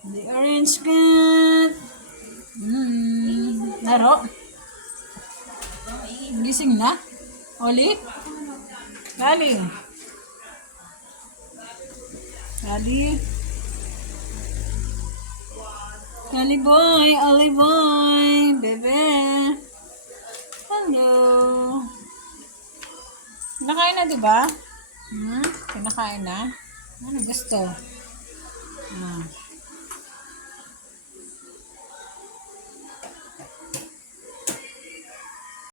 The orange cat. Laro. Gising na? Oli? Lali. Lali. Lali boy, Oli boy, bebe. Hello. Kinakain na, diba? Kinakain na? Ano gusto?